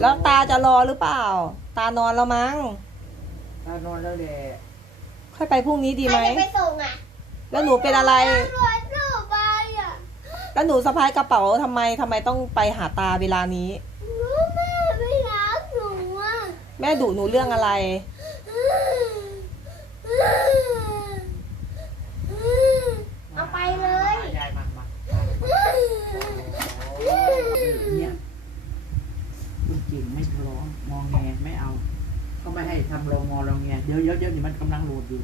แล้วตาจะรอหรือเปล่า ตานอนแล้วมั้ง ตานอนแล้วเด็ค่อยไปพรุ่งนี้ดีไหม แล้วหนูเป็นอะไรแล้วหนูสะพายกระเป๋าทําไมทําไมต้องไปหาตาเวลานี้แม่ไปรักหนูอะแม่ดุหนูเรื่องอะไรรองมองแงไม่เอาก็ไม่ให้ทำลองมองลองแงเดี๋ยวเยอะๆนี่มันกำลังโหลดอยู่